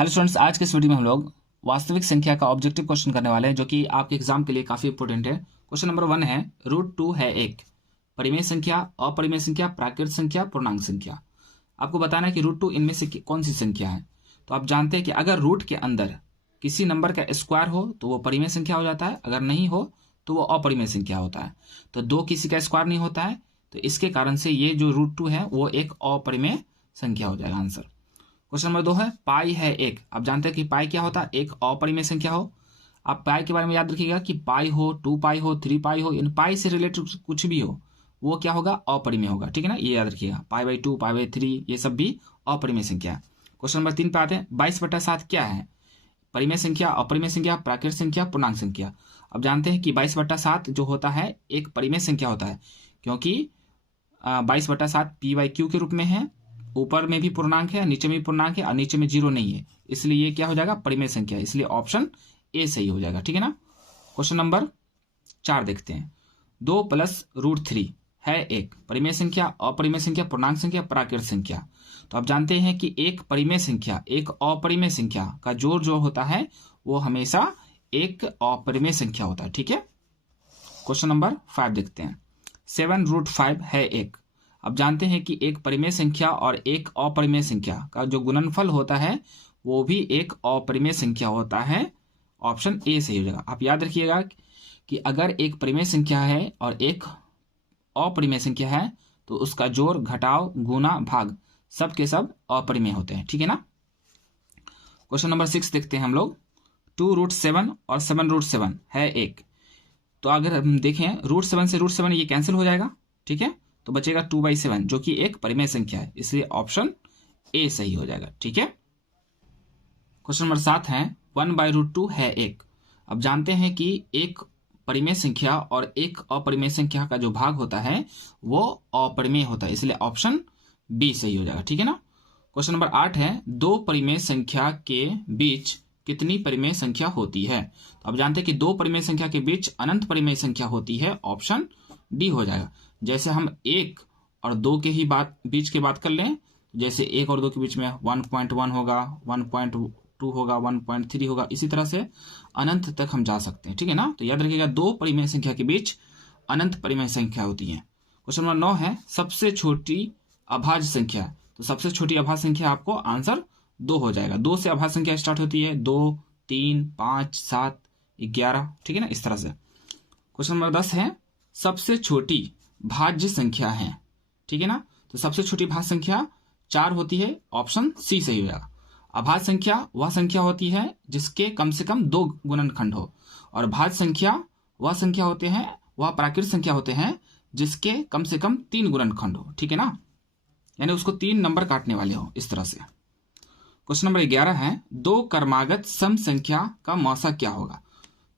Hello students, आज के इस वीडियो में हम लोग वास्तविक संख्या का ऑब्जेक्टिव क्वेश्चन करने वाले हैं जो कि आपके एग्जाम के लिए काफी इंपॉर्टेंट है। क्वेश्चन नंबर 1 है √2 है एक परिमेय संख्या, अपरिमेय संख्या, प्राकृत संख्या, पूर्णांक संख्या। आपको बताना है कि √2 इनमें से कौन सी संख्या है। तो आप जानते हैं कि अगर रूट के अंदर किसी नंबर का स्क्वायर हो तो वो परिमेय संख्या हो जाता है, अगर नहीं हो तो वो अपरिमेय संख्या होता है। तो दो किसी का स्क्वायर नहीं होता है, तो इसके कारण से ये जो √2 है वो एक अपरिमेय संख्या हो जाएगा आंसर। क्वेश्चन नंबर 2 है पाई है एक। आप जानते हैं कि पाई क्या होता है, एक अपरिमेय संख्या हो। आप पाई के बारे में याद रखिएगा कि पाई हो, 2 पाई हो, 3 पाई हो, इन पाई से रिलेटेड कुछ भी हो वो क्या होगा, अपरिमेय होगा। ठीक है ना, ये याद रखिएगा। पाई/2, पाई/3 ये सब भी अपरिमेय संख्या है। क्वेश्चन नंबर 3 पे आते हैं, 22/7 क्या है? परिमेय संख्या, अपरिमेय संख्या, प्राकृत संख्या, पूर्णांक संख्या। अब जानते हैं कि 22/7 जो होता है एक परिमेय संख्या होता है, क्योंकि 22/7 p/q के रूप में है। ऊपर में भी पूर्णांक है, नीचे में भी पूर्णांक है और नीचे में जीरो नहीं है, इसलिए ये क्या हो जाएगा, परिमेय संख्या। इसलिए ऑप्शन ए सही हो जाएगा। ठीक है ना। क्वेश्चन नंबर 4 देखते हैं, 2 + √3 है एक परिमेय संख्या, अपरिमेय संख्या, पूर्णांक संख्या, प्राकृत संख्या। तो आप जानते हैं कि एक परिमेय संख्या एक अपरिमेय संख्या का जोड़ जो होता है वो हमेशा एक अपरिमेय संख्या होता है। ठीक है। क्वेश्चन नंबर 5 देखते हैं, 7√5 है एक। अब जानते हैं कि एक परिमेय संख्या और एक अपरिमेय संख्या का जो गुणनफल होता है वो भी एक अपरिमेय संख्या होता है। ऑप्शन ए सही हो जाएगा। आप याद रखिएगा कि अगर एक परिमेय संख्या है और एक अपरिमेय संख्या है तो उसका जोड़, घटाव, गुना, भाग सब के सब अपरिमेय होते हैं। ठीक है ना। क्वेश्चन नंबर 6 देखते हैं हम लोग, 2√7 और 7√7 है एक। तो अगर हम देखें √7 से √7 ये कैंसिल हो जाएगा। ठीक है, तो बचेगा 2/7 जो कि एक परिमेय संख्या है, इसलिए ऑप्शन ए सही हो जाएगा। ठीक है। क्वेश्चन नंबर 7 है, 1/√2 है एक। अब जानते हैं कि एक परिमेय संख्या और एक अपरिमेय संख्या का जो भाग होता है वो अपरिमेय होता है, इसलिए ऑप्शन बी सही हो जाएगा। ठीक है ना। क्वेश्चन नंबर 8 है, दो परिमेय संख्या के बीच कितनी परिमेय संख्या होती है? तो अब जानते हैं कि दो परिमेय संख्या के बीच अनंत परिमेय संख्या होती है, ऑप्शन डी हो जाएगा। जैसे हम 1 और 2 के ही बीच की बात कर लें, जैसे 1 और 2 के बीच में 1.1 होगा, 1.2 होगा, 1.3 होगा, इसी तरह से अनंत तक हम जा सकते हैं। ठीक है ना। तो याद रखिएगा दो परिमेय संख्या के बीच अनंत परिमेय संख्या होती है। क्वेश्चन नंबर 9 है, सबसे छोटी अभाज्य संख्या। तो सबसे छोटी अभाज्य संख्या आपको आंसर 2 हो जाएगा। 2 से अभाज्य संख्या स्टार्ट होती है, 2, 3, 5, 7, 11। ठीक है ना, इस तरह से। क्वेश्चन नंबर 10 है, सबसे छोटी भाज्य संख्या है। ठीक है ना। तो सबसे छोटी भाज्य संख्या 4 होती है, ऑप्शन सी सही हो जाएगा। अभाज्य संख्या वह संख्या होती है जिसके कम से कम 2 गुणनखंड हो, और भाज्य संख्या वह संख्या होते हैं, वह प्राकृत संख्या होते हैं जिसके कम से कम 3 गुणनखंड हो। ठीक है ना, यानी उसको 3 नंबर काटने वाले हो, इस तरह से। क्वेश्चन नंबर 11 है, 2 क्रमागत सम संख्या का मौसा क्या होगा?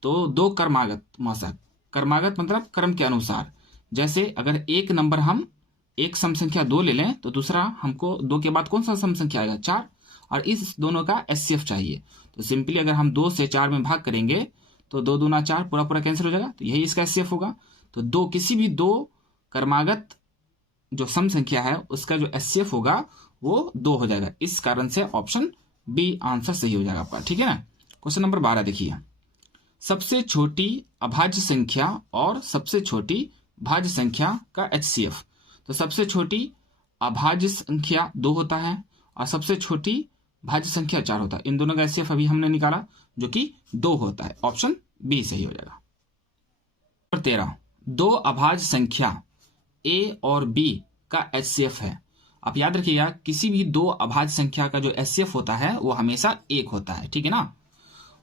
तो 2 क्रमागत मौसा, क्रमागत मतलब क्रम के अनुसार। जैसे अगर एक नंबर हम एक सम संख्या 2 ले लें तो दूसरा हमको 2 के बाद कौन सा सम संख्या आएगा, 4, और इस दोनों का एचसीएफ चाहिए। तो सिंपली अगर हम 2 से 4 में भाग करेंगे तो 2 दूना 4, पूरा पूरा कैंसिल हो जाएगा, तो यही इसका एचसीएफ होगा। तो दो किसी भी 2 क्रमागत जो सम संख्या है उसका जो एचसीएफ होगा वो 2 हो जाएगा। इस कारण से ऑप्शन बी आंसर सही हो जाएगा आपका। ठीक है ना। क्वेश्चन नंबर 12 देखिए, सबसे छोटी अभाज्य संख्या और सबसे छोटी भाज्य संख्या का एचसीएफ। तो सबसे छोटी अभाज्य संख्या 2 होता है और सबसे छोटी भाज्य संख्या 4 होता है। इन दोनों का एचसीएफ अभी हमने निकाला जो कि 2 होता है, ऑप्शन बी सही हो जाएगा। नंबर 13, 2 अभाज्य संख्या ए और बी का एचसीएफ है। आप याद रखिएगा किसी भी 2 अभाज्य संख्या का जो एचसीएफ होता है वो हमेशा 1 होता है। ठीक है ना।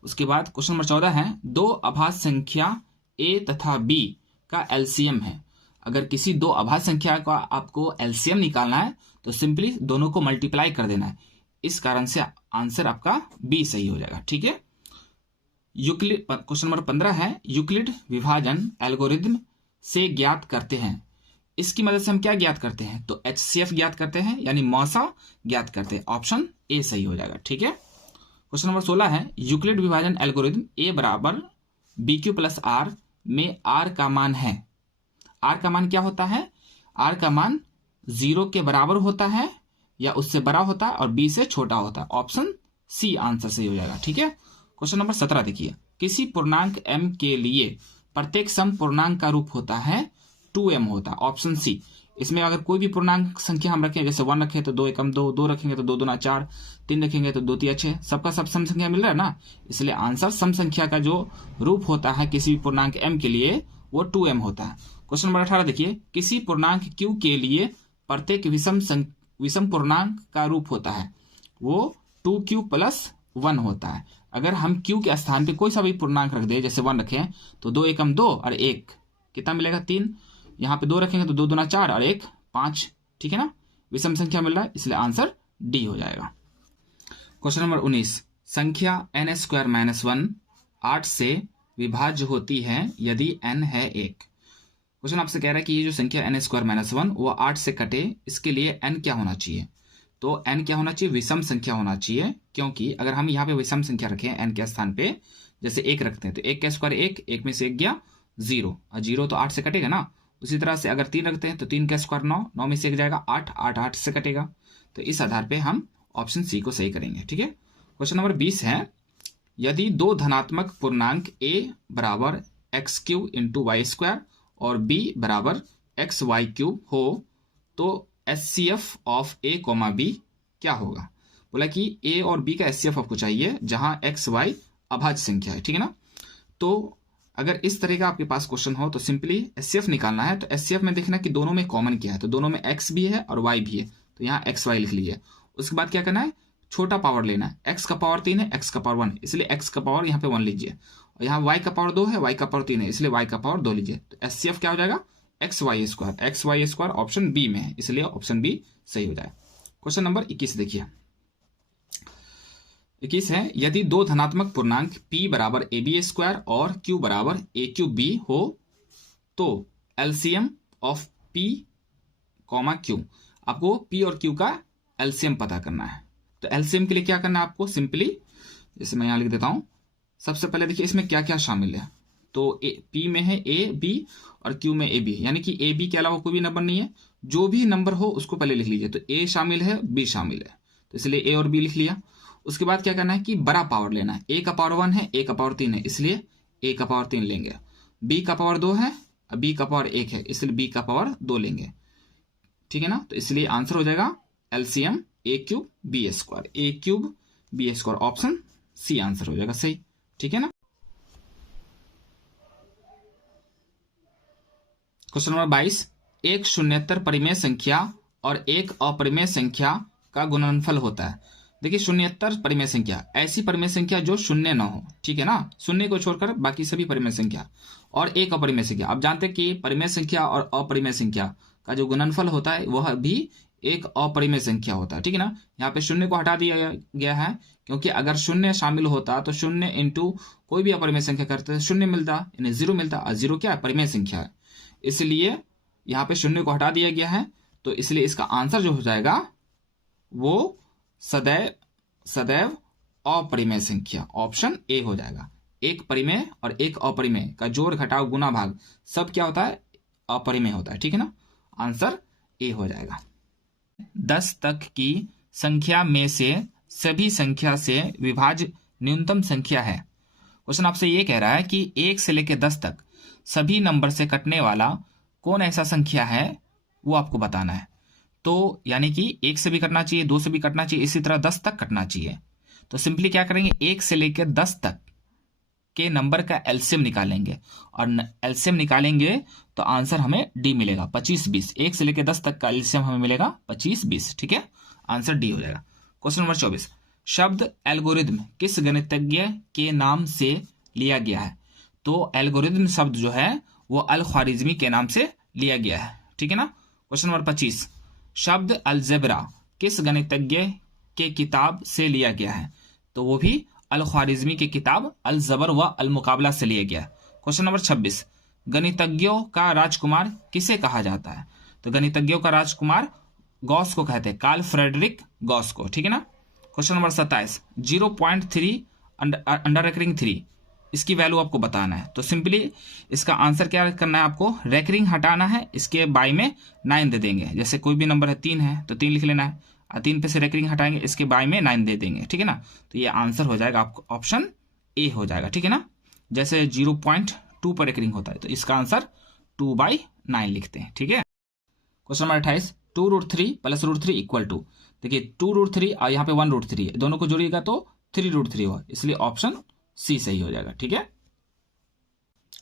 उसके बाद क्वेश्चन नंबर 14 है, 2 अभाज्य संख्या ए तथा बी का एलसीएम है। अगर किसी 2 अभाज्य संख्या का आपको एलसीएम निकालना है तो सिंपली दोनों को मल्टीप्लाई कर देना है। इस कारण से आंसर आपका बी सही हो जाएगा। ठीक है। यूक्लिड, क्वेश्चन नंबर 15 है, यूक्लिड विभाजन एल्गोरिथम से ज्ञात करते हैं। इसकी मदद से हम क्या ज्ञात करते हैं, तो एचसीएफ ज्ञात करते हैं, यानी मौसा ज्ञात करते हैं। ऑप्शन ए सही हो जाएगा। ठीक है। क्वेश्चन नंबर 16 है, यूक्लिड विभाजन एल्गोरिथम ए बराबर BQ + R में R का मान है। R का मान क्या होता है, R का मान 0 के बराबर होता है या उससे बड़ा होता है और B से छोटा होता है। ऑप्शन सी आंसर सही हो जाएगा। ठीक है, क्वेश्चन नंबर 17 देखिए, किसी पूर्णांक m के लिए प्रत्येक सम पूर्णांक का रूप होता है 2m होता है, ऑप्शन सी। इसमें अगर कोई भी पूर्णांक संख्या हम रखें, जैसे 1 रखें तो 2 एकम 2, 2 रखेंगे तो 2 दूना 4, 3 रखेंगे तो 2 तिया 6, सबका सब सम संख्या मिल रहा है ना, इसलिए आंसर सम संख्या का जो रूप होता है किसी भी पूर्णांक m के लिए वो 2m होता है। क्वेश्चन नंबर 18 देखिए, किसी पूर्णांक q के लिए प्रत्येक विषम पूर्णांक का रूप होता है वो 2q + 1 होता है। अगर हम q के स्थान पे कोई सा भी पूर्णांक रख दे, जैसे 1 रखें तो 2 एकम 2 और 1 कितना मिलेगा 3, यहाँ पे 2 रखेंगे तो 2 दूना 4 और 1 5, ठीक है ना, विषम संख्या मिल रहा है, इसलिए आंसर डी हो जाएगा। क्वेश्चन नंबर 19, संख्या n² - 1 8 से विभाज्य होती है यदि n है 1। क्वेश्चन आपसे कह रहा है कि ये जो संख्या n² - 1 वो 8 से कटे, इसके लिए n क्या होना चाहिए? तो n क्या होना चाहिए? विषम संख्या होना चाहिए, क्योंकि अगर हम यहाँ पे विषम संख्या रखें n के स्थान पे, जैसे 1 रखते हैं तो 1 का स्क्वायर 1, 1 में से 1 गया 0, और 0 तो 8 से कटेगा ना। उसी तरह से अगर 3 रखते हैं तो 3 का स्क्वायर 9, 9 में से 1 जाएगा 8, 8 8 से कटेगा। तो इस आधार पे हम ऑप्शन सी को सही करेंगे। ठीक है, क्वेश्चन नंबर 20 है, यदि दो धनात्मक पूर्णांक a बराबर x³ × y² और b बराबर xy³ हो तो HCF ऑफ a, b क्या होगा? बोला कि a और b का HCF आपको चाहिए जहां x y अभाज्य संख्या है। ठीक है ना, तो अगर इस तरह का आपके पास क्वेश्चन हो तो सिंपली HCF निकालना है। तो HCF में देखना कि दोनों में कॉमन क्या है, तो दोनों में x भी है और y भी है, तो यहाँ xy लिख लीजिए। उसके बाद क्या करना है, छोटा पावर लेना है, x का पावर 3 है, x का पावर 1, इसलिए x का पावर यहाँ पे 1 लीजिए, और यहाँ y का पावर 2 है, y का पावर 3 है, इसलिए y का पावर 2 लीजिए। तो HCF क्या हो जाएगा? XY² ऑप्शन बी में है, इसलिए ऑप्शन बी सही हो जाए। क्वेश्चन नंबर 21 देखिए, 21 है, यदि दो धनात्मक पूर्णांक p बराबर ab² और q बराबर a³ हो तो एलसीएम ऑफ p, q, आपको p और q का एलसीएम पता करना है। तो एलसीएम के लिए क्या करना है आपको, सिंपली जैसे मैं यहां लिख देता हूं, सबसे पहले देखिए इसमें क्या क्या शामिल है। तो p में है a b और q में a b, यानी कि a b के अलावा कोई भी नंबर नहीं है, जो भी नंबर हो उसको पहले लिख लीजिए। तो a शामिल है, b शामिल है, तो इसलिए a और b लिख लिया। उसके बाद क्या करना है कि बड़ा पावर लेना है, a का पावर 1 है, a का पावर 3 है, इसलिए a का पावर 3 लेंगे, b का पावर 2 है, b का पावर 1 है, इसलिए b का पावर 2 लेंगे। ठीक है ना, तो इसलिए आंसर हो जाएगा LCM a³ b², option C answer हो जाएगा सही। ठीक है ना, क्वेश्चन नंबर 22, एक शून्येतर परिमेय संख्या और एक अपरिमेय संख्या का गुणनफल होता है। देखिए शून्येतर परिमेय संख्या ऐसी परिमेय संख्या जो शून्य ना हो, ठीक है ना, शून्य को छोड़कर बाकी सभी परिमेय संख्या, और एक अपरिमेय संख्या। आप जानते हैं कि परिमेय संख्या और अपरिमेय संख्या का जो गुणनफल होता है वह भी एक अपरिमेय संख्या होता है। ठीक है ना, यहाँ पे शून्य को हटा दिया गया है, क्योंकि अगर शून्य शामिल होता तो शून्य इंटू कोई भी अपरिमेय संख्या करते तो शून्य मिलता, यानी 0 मिलता, और 0 क्या है? परिमेय संख्या है, इसलिए यहाँ पे शून्य को हटा दिया गया है। तो इसलिए इसका आंसर जो हो जाएगा वो सदैव अपरिमेय संख्या, ऑप्शन ए हो जाएगा। एक परिमेय और एक अपरिमेय का जोड़ घटाव गुना भाग सब क्या होता है? अपरिमेय होता है। ठीक है ना, आंसर ए हो जाएगा। 10 तक की संख्या में से सभी संख्या से विभाज्य न्यूनतम संख्या है। क्वेश्चन आपसे ये कह रहा है कि 1 से लेकर 10 तक सभी नंबर से कटने वाला कौन ऐसा संख्या है वो आपको बताना है। तो यानी कि 1 से भी कटना चाहिए, 2 से भी कटना चाहिए, इसी तरह 10 तक कटना चाहिए। तो सिंपली क्या करेंगे, 1 से लेकर 10 तक के नंबर का एलसीएम निकालेंगे, और एलसीएम निकालेंगे तो आंसर हमें डी मिलेगा 25 20। 1 से लेकर 10 तक का एलसीएम हमें मिलेगा 25 20। ठीक है, आंसर डी हो जाएगा। क्वेश्चन नंबर 24, शब्द एल्गोरिदम किस गणितज्ञ के नाम से लिया गया है? तो एल्गोरिदम शब्द जो है वो अल ख्वारिज़मी के नाम से लिया गया है। ठीक है ना, क्वेश्चन नंबर 25, शब्द अलजेब्रा किस गणितज्ञ के किताब से लिया गया है? तो वो भी अल ख्वारिज़मी की किताब अल जबर व अल मुकाबला से लिया गया। क्वेश्चन नंबर 26, गणितज्ञों का राजकुमार किसे कहा जाता है? तो गणितज्ञों का राजकुमार गॉस को कहते हैं, कार्ल फ्रेडरिक गॉस को। ठीक है ना, क्वेश्चन नंबर 27, 0.3 अंडर रेकरिंग 3 इसकी वैल्यू आपको बताना है। तो सिंपली इसका आंसर क्या करना है, आपको रेकरिंग हटाना है, इसके बाई में 9 दे देंगे। जैसे कोई भी नंबर है 3 है तो 3 लिख लेना है, और 3 पे से रेकरिंग हटाएंगे, इसके बाय में 9 दे देंगे, ठीक है ना। तो ये आंसर हो जाएगा आपको ऑप्शन ए हो जाएगा, ठीक है ना। जैसे 0.2 पर रेकरिंग होता है तो इसका आंसर 2/9 लिखते हैं, ठीक है। Question number 28, 2√3 plus √3 equal to, देखिए 2√3 और यहाँ पे 1√3 है, दोनों को जोड़िएगा तो 3√3 होगा, इसलिए ऑप्शन सी सही हो जाएगा, ठीक है।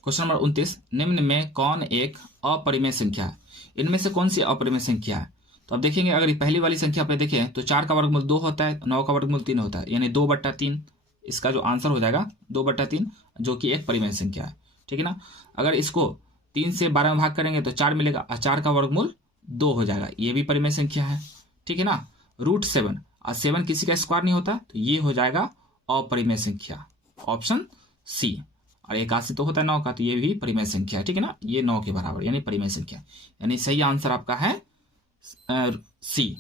क्वेश्चन नंबर 29, निम्न में कौन एक अपरिमेय संख्या है? इनमें से कौन सी अपरिमेय संख्या है? तो अब देखेंगे, अगर पहली वाली संख्या पे देखें तो 4 का वर्गमूल 2 होता है, 9 का वर्गमूल 3 होता है, यानी 2/3। इसका जो आंसर हो जाएगा 2/3, जो कि एक परिमेय संख्या है, ठीक है ना। अगर इसको 3 से 12 में भाग करेंगे तो 4 मिलेगा, और 4 का वर्गमूल 2 हो जाएगा, ये भी परिमेय संख्या है, ठीक है ना। √7 और 7 किसी का स्क्वायर नहीं होता, तो ये हो जाएगा अपरिमेय संख्या, ऑप्शन सी। और 81 तो होता है 9 का, तो ये भी परिमेय संख्या है, ठीक है ना। ये 9 के बराबर यानी परिमेय संख्या, यानी सही आंसर आपका है सी।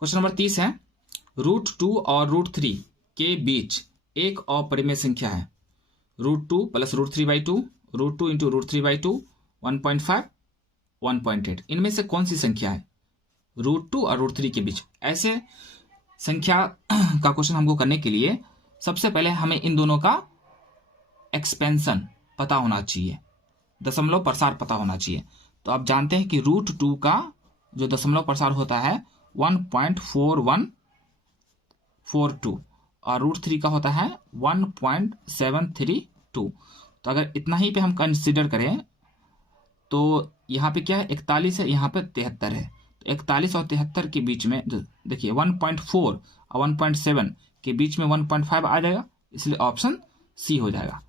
क्वेश्चन नंबर 30 है, √2 और √3 के बीच एक अपरिमेय संख्या है। √2 प्लस √3/2, √2 इंटू √3/2, 1.5, 1.8, इनमें से कौन सी संख्या है √2 और √3 के बीच? ऐसे संख्या का क्वेश्चन हमको करने के लिए सबसे पहले हमें इन दोनों का एक्सपेंशन पता होना चाहिए, दशमलव प्रसार पता होना चाहिए। तो आप जानते हैं कि √2 का जो दशमलव प्रसार होता है 1.4142 और √3 का होता है 1.732। तो अगर इतना ही पे हम कंसिडर करें तो यहाँ पे क्या है, 41 है, यहाँ पे 73 है। तो 41 और 73 के बीच में देखिए 1.4 और 1.7 के बीच में 1.5 आ जाएगा, इसलिए ऑप्शन सी हो जाएगा।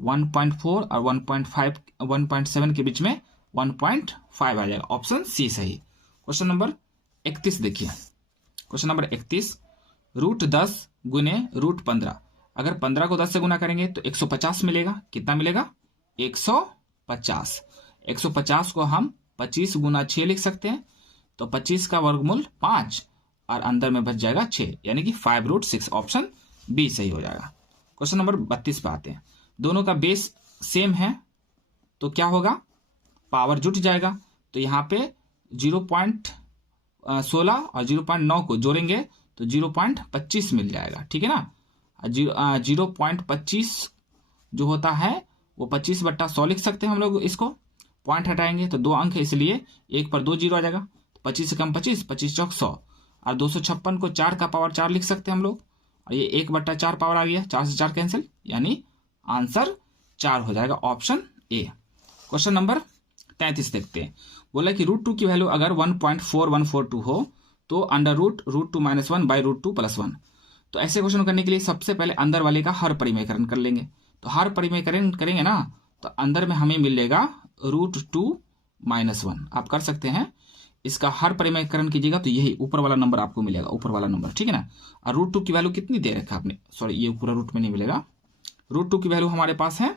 1.4 और 1.7 के बीच में 1.5 आ जाएगा, ऑप्शन सी सही। क्वेश्चन नंबर 31 देखिए, क्वेश्चन नंबर 31, √10 गुने √15, अगर 15 को 10 से गुना करेंगे तो 150 मिलेगा। कितना मिलेगा? 150। 150 को हम 25 गुना 6 लिख सकते हैं, तो 25 का वर्गमूल 5 और अंदर में बच जाएगा 6, यानी कि 5√6, ऑप्शन बी सही हो जाएगा। क्वेश्चन नंबर 32 पे आते हैं, दोनों का बेस सेम है तो क्या होगा, पावर जुट जाएगा। तो यहाँ पे 0.16 और 0.9 को जोड़ेंगे तो 0.25 मिल जाएगा, ठीक है ना। 0.25 जो होता है वो 25/100 लिख सकते हैं हम लोग, इसको पॉइंट हटाएंगे तो 2 अंक है, इसलिए 1 पर 2 जीरो आ जाएगा। 25 से कम 25, 25 चौक 100, और 256 को 4 का पावर 4 लिख सकते हैं हम लोग, और ये 1/4 पावर आ गया, 4 से 4 कैंसिल, यानी आंसर 4 हो जाएगा, ऑप्शन ए। क्वेश्चन नंबर 33 देखते हैं, बोला कि √2 की वैल्यू अगर 1.4142 हो तो अंडर रूट √2 - 1/√2 + 1। तो ऐसे क्वेश्चन करने के लिए सबसे पहले अंदर वाले का हर परिमेयकरण कर लेंगे। तो हर परिमेयकरण करेंगे ना, तो अंदर में हमें मिलेगा √2 - 1। आप कर सकते हैं, इसका हर परिमेयकरण कीजिएगा तो यही ऊपर वाला नंबर आपको मिलेगा, ऊपर वाला नंबर, ठीक है ना। और √2 की वैल्यू कितनी दे रखा आपने, सॉरी ये पूरा रूट में नहीं मिलेगा। √2 की वैल्यू हमारे पास है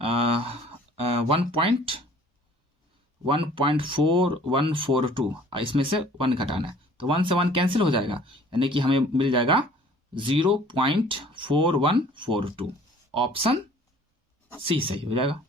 1.4142, इसमें से 1 घटाना है, तो 1 से 1 कैंसिल हो जाएगा, यानी कि हमें मिल जाएगा 0.4142, ऑप्शन सी सही हो जाएगा।